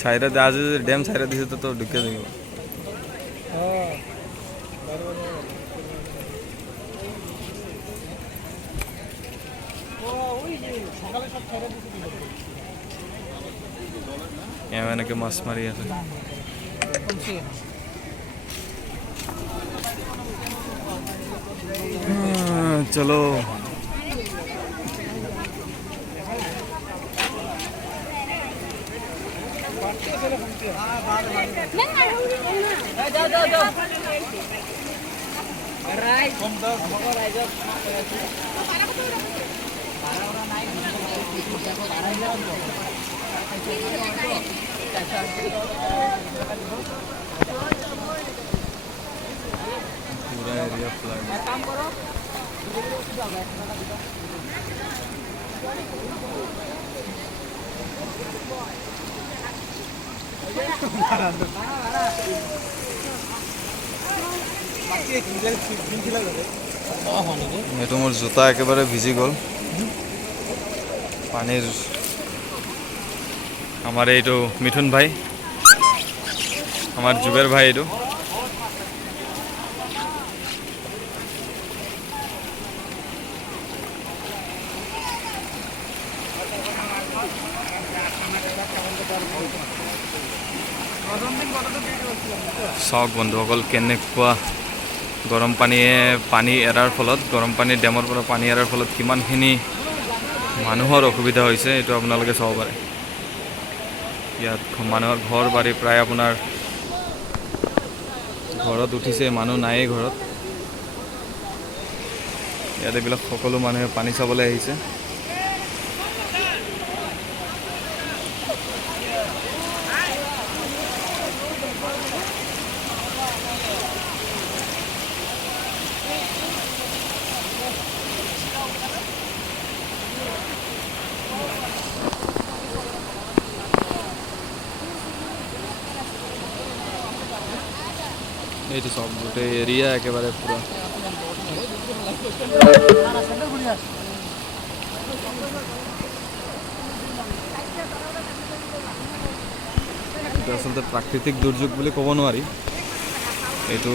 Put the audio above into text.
চাইরা আজ ড্যাম চাইরা দিছে তো ঢুকে যাইব এনেকে মাছ মারি আছে চলো पूरा एरिया फ्लड काम करो এইটো মোৰ জোতা একেবাৰে ভিজি গ'ল পানীৰ আমাৰ এইটো মিথুন ভাই আমাৰ জুবেৰ ভাই এইটো চাওক বন্ধুসকল কেনেকুৱা গৰম পানী এৰাৰ ফলত গৰম পানী ডেমৰ পৰা পানী এৰাৰ ফলত কিমানখিনি মানুহৰ অসুবিধা হৈছে এইটো আপোনালোকে চাব পাৰে ইয়াত মানুহৰ ঘৰ বাৰী প্ৰায় আপোনাৰ ঘৰত উঠিছে মানুহ নায়েই ঘৰত ইয়াত এইবিলাক সকলো মানুহে পানী চাবলৈ আহিছে এইটো সব গোটেই এরিয়া একেবারে পুরো আসলে প্রাকৃতিক দুর্যোগ বলে কব নোৱাৰি এইটো